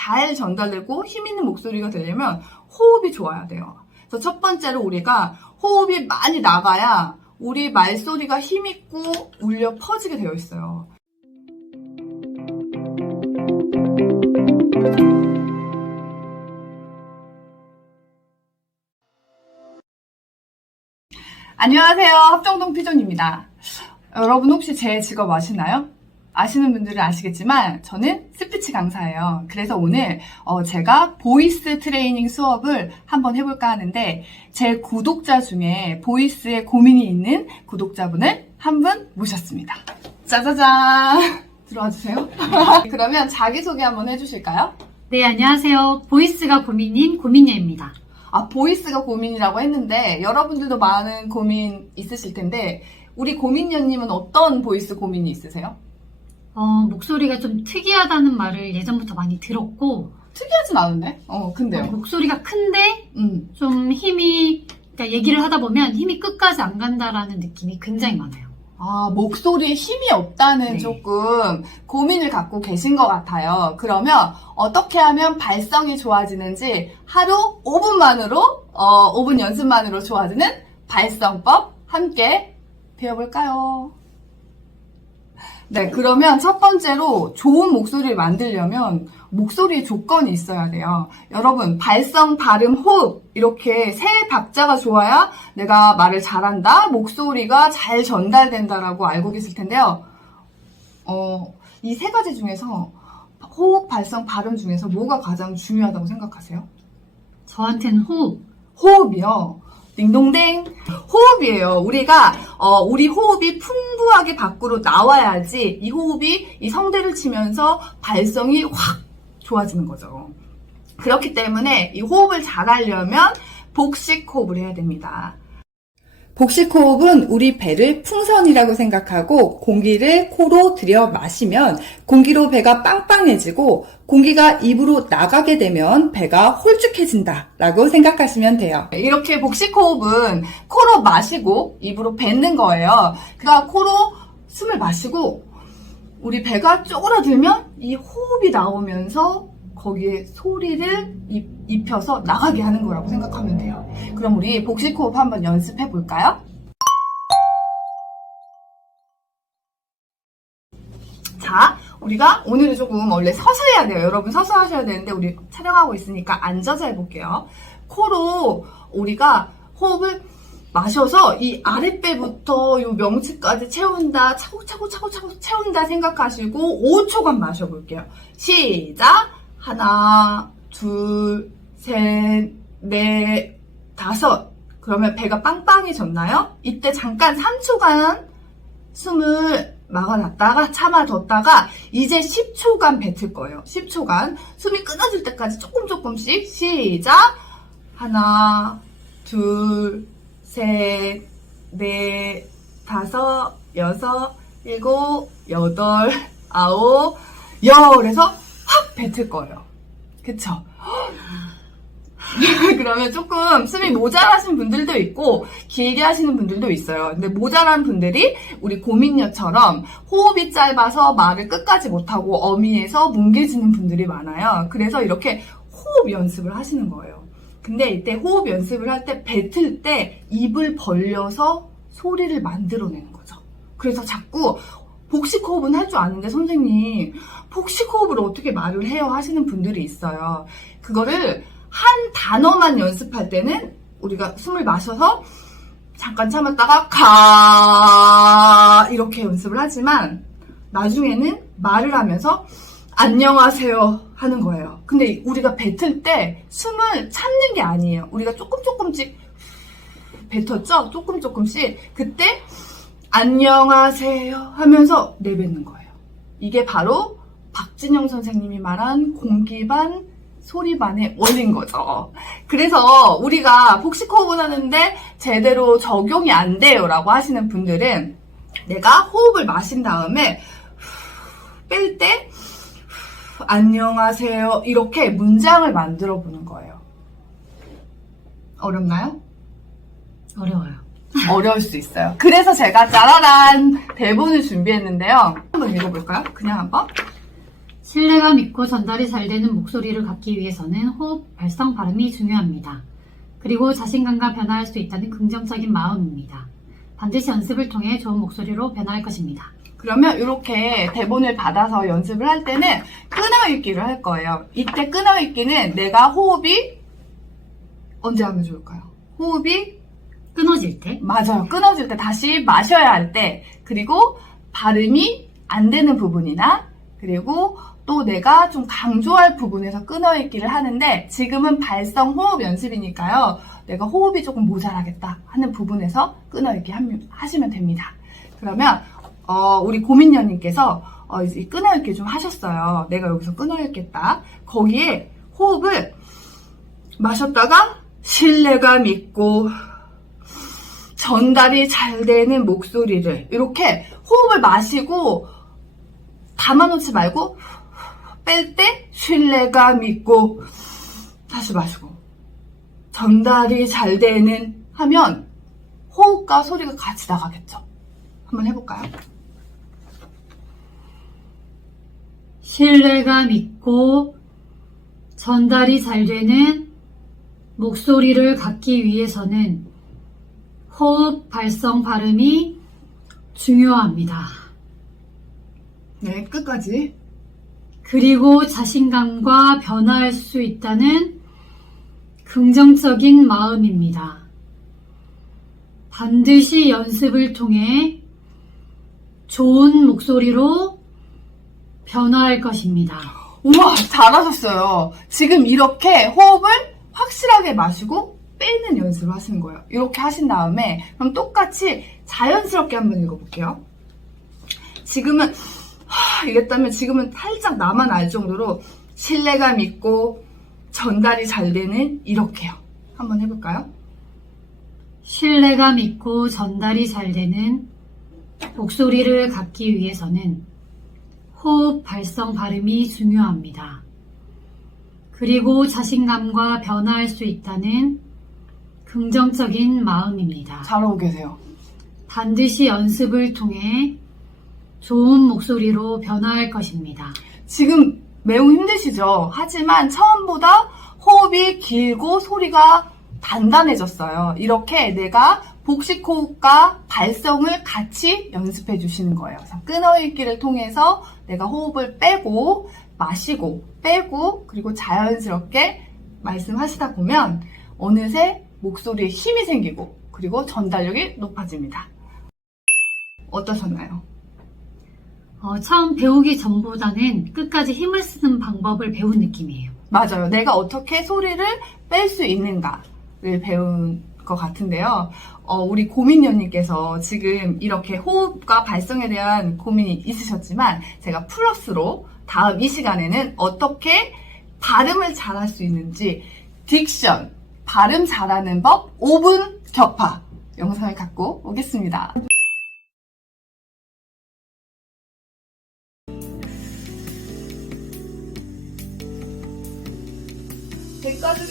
잘 전달되고 힘 있는 목소리가 되려면 호흡이 좋아야 돼요. 그래서 첫 번째로 우리가 호흡이 많이 나가야 우리 말소리가 힘있고 울려 퍼지게 되어 있어요. 안녕하세요. 합정동 피존입니다. 여러분 혹시 제 직업 아시나요? 아시는 분들은 아시겠지만 저는 스피치 강사예요. 그래서 오늘 어, 제가 보이스 트레이닝 수업을 한번 해볼까 하는데 제 구독자 중에 보이스에 고민이 있는 구독자분을 한 분 모셨습니다. 짜자잔! 들어와 주세요. 그러면 자기소개 한번 해주실까요? 네, 안녕하세요. 보이스가 고민인 고민녀입니다. 아, 보이스가 고민이라고 했는데 여러분들도 많은 고민 있으실 텐데 우리 고민녀님은 어떤 보이스 고민이 있으세요? 어, 목소리가 좀 특이하다는 말을 예전부터 많이 들었고, 특이하진 않은데? 어, 어, 근데요. 목소리가 큰데 음. 좀 힘이, 그러니까 얘기를 하다 보면 힘이 끝까지 안 간다라는 느낌이 굉장히 많아요. 아, 목소리에 힘이 없다는 네. 조금 고민을 갖고 계신 것 같아요. 그러면 어떻게 하면 발성이 좋아지는지 하루 5분만으로, 어, 5분 연습만으로 좋아지는 발성법 함께 배워볼까요? 네, 그러면 첫 번째로 좋은 목소리를 만들려면 목소리에 조건이 있어야 돼요. 여러분, 발성, 발음, 호흡, 이렇게 세 박자가 좋아야 내가 말을 잘한다, 목소리가 잘 전달된다라고 알고 계실 텐데요. 어, 이 세 가지 중에서 호흡, 발성, 발음 중에서 뭐가 가장 중요하다고 생각하세요? 저한테는 호흡. 호흡이요. 딩동댕. 호흡이에요. 우리가, 어, 우리 호흡이 풍부하게 밖으로 나와야지 이 호흡이 이 성대를 치면서 발성이 확 좋아지는 거죠. 그렇기 때문에 이 호흡을 잘 하려면 복식 호흡을 해야 됩니다. 복식 호흡은 우리 배를 풍선이라고 생각하고 공기를 코로 들여 마시면 공기로 배가 빵빵해지고 공기가 입으로 나가게 되면 배가 홀쭉해진다 라고 생각하시면 돼요. 이렇게 복식 호흡은 코로 마시고 입으로 뱉는 거예요. 그러니까 코로 숨을 마시고 우리 배가 쪼그라들면 이 호흡이 나오면서 거기에 소리를 입, 입혀서 나가게 하는 거라고 생각하면 돼요. 그럼 우리 복식 호흡 한번 연습해 볼까요? 자, 우리가 오늘은 조금 원래 서서 해야 돼요. 여러분 서서 하셔야 되는데 우리 촬영하고 있으니까 앉아서 해볼게요. 코로 우리가 호흡을 마셔서 이 아랫배부터 이 명치까지 채운다, 차고차고 차고차고 채운다 생각하시고 5초간 마셔볼게요. 시작! 하나, 둘, 셋, 넷, 다섯. 그러면 배가 빵빵해졌나요? 이때 잠깐 3초간 숨을 막아놨다가 참아뒀다가 이제 10초간 뱉을 거예요. 10초간 숨이 끊어질 때까지 조금 조금씩 시작 하나 둘 셋, 넷, 다섯, 여섯, 일곱, 여덟, 아홉, 열에서 확 뱉을 거예요. 그쵸? 그러면 조금 숨이 모자라신 분들도 있고 길게 하시는 분들도 있어요. 근데 모자란 분들이 우리 고민녀처럼 호흡이 짧아서 말을 끝까지 못하고 어미에서 뭉개지는 분들이 많아요. 그래서 이렇게 호흡 연습을 하시는 거예요. 근데 이때 호흡 연습을 할 때 뱉을 때 입을 벌려서 소리를 만들어내는 거죠. 그래서 자꾸 복식 호흡은 할 줄 아는데 선생님 복식 호흡을 어떻게 말을 해요 하시는 분들이 있어요. 그거를 한 단어만 연습할 때는 우리가 숨을 마셔서 잠깐 참았다가 가 이렇게 연습을 하지만 나중에는 말을 하면서 안녕하세요 하는 거예요. 근데 우리가 뱉을 때 숨을 참는 게 아니에요. 우리가 조금 조금씩 뱉었죠? 조금 조금씩. 그때 안녕하세요 하면서 내뱉는 거예요. 이게 바로 박진영 선생님이 말한 공기반 소리반의 원인 거죠. 그래서 우리가 복식 호흡을 하는데 제대로 적용이 안 돼요 라고 하시는 분들은 내가 호흡을 마신 다음에 뺄 때 안녕하세요 이렇게 문장을 만들어 보는 거예요. 어렵나요? 어려워요. 어려울 수 있어요. 그래서 제가 짜라란 대본을 준비했는데요. 한번 읽어볼까요? 그냥 한번. 신뢰감 있고 전달이 잘 되는 목소리를 갖기 위해서는 호흡, 발성, 발음이 중요합니다. 그리고 자신감과 변화할 수 있다는 긍정적인 마음입니다. 반드시 연습을 통해 좋은 목소리로 변화할 것입니다. 그러면 이렇게 대본을 받아서 연습을 할 때는 끊어읽기를 할 거예요. 이때 끊어읽기는 내가 호흡이 언제 하면 좋을까요? 호흡이 끊어질 때 맞아요. 끊어질 때 다시 마셔야 할 때, 그리고 발음이 안 되는 부분이나, 그리고 또 내가 좀 강조할 부분에서 끊어읽기를 하는데, 지금은 발성 호흡 연습이니까요. 내가 호흡이 조금 모자라겠다 하는 부분에서 끊어읽기 함- 하시면 됩니다. 그러면, 어, 우리 고민녀님께서 어, 이제 끊어읽기 좀 하셨어요. 내가 여기서 끊어읽겠다. 거기에 호흡을 마셨다가 신뢰감 있고 전달이 잘 되는 목소리를 이렇게 호흡을 마시고 담아놓지 말고 뺄 때 신뢰감 있고 다시 마시고 전달이 잘 되는 하면 호흡과 소리가 같이 나가겠죠. 한번 해볼까요? 신뢰감 있고 전달이 잘 되는 목소리를 갖기 위해서는 호흡, 발성, 발음이 중요합니다. 네, 끝까지. 그리고 자신감과 변화할 수 있다는 긍정적인 마음입니다. 반드시 연습을 통해 좋은 목소리로 변화할 것입니다. 우와, 잘하셨어요. 지금 이렇게 호흡을 확실하게 마시고 빼는 연습을 하시는 거예요. 이렇게 하신 다음에 그럼 똑같이 자연스럽게 한번 읽어볼게요. 지금은 하, 이랬다면 지금은 살짝 나만 알 정도로 신뢰감 있고 전달이 잘 되는 이렇게요. 한번 해볼까요? 신뢰감 있고 전달이 잘 되는 목소리를 갖기 위해서는 호흡, 발성, 발음이 중요합니다. 그리고 자신감과 변화할 수 있다는 긍정적인 마음입니다. 잘하고 계세요. 반드시 연습을 통해 좋은 목소리로 변화할 것입니다. 지금 매우 힘드시죠? 하지만 처음보다 호흡이 길고 소리가 단단해졌어요. 이렇게 내가 복식 호흡과 발성을 같이 연습해 주시는 거예요. 끊어읽기를 통해서 내가 호흡을 빼고 마시고 빼고 그리고 자연스럽게 말씀하시다 보면 어느새 목소리에 힘이 생기고 그리고 전달력이 높아집니다. 어떠셨나요? 어, 처음 배우기 전보다는 끝까지 힘을 쓰는 방법을 배운 느낌이에요. 맞아요. 내가 어떻게 소리를 뺄 수 있는가를 배운 것 같은데요. 어, 우리 고민녀님께서 지금 이렇게 호흡과 발성에 대한 고민이 있으셨지만 제가 플러스로 다음 이 시간에는 어떻게 발음을 잘할 수 있는지 딕션, 발음 잘하는 법 5분 격파 영상을 갖고 오겠습니다. 배까지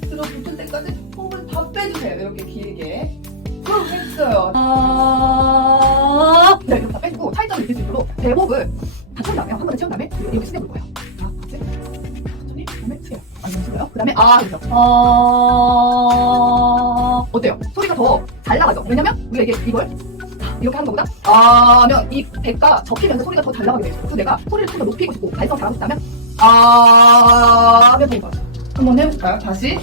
들어 붙을 때까지 호흡을 다 빼주세요. 이렇게 길게. 그럼 했어요. 네, 이렇게 다 빼고 수 있도록 대복을 다 채운 다음에 한 번에 채운 다음에 이렇게 숙여볼 거예요. 그다음에. 아. 그다음에 아, 그죠. 아, 어때요? 소리가 더 잘 나가죠? 왜냐면 우리가 이게 이걸 이렇게 하는 것보다 아 하면 이 배가 접히면서 소리가 더 잘 나가게 돼요. 그래서 내가 소리를 좀 더 높이고 싶고 발성 잘하고 싶다면 아 하면 되는 거죠. 한번 해볼까요? 다시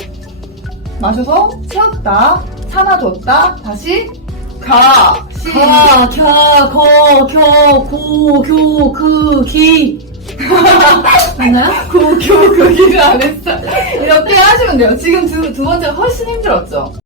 마셔서 채웠다 참아줬다 다시 가 시. 가, 겨, 거, 겨, 고, 교, 그, 기. 맞나요? 고교 그 길을 안 했어. 이렇게 하시면 돼요. 지금 두, 두 번째가 훨씬 힘들었죠?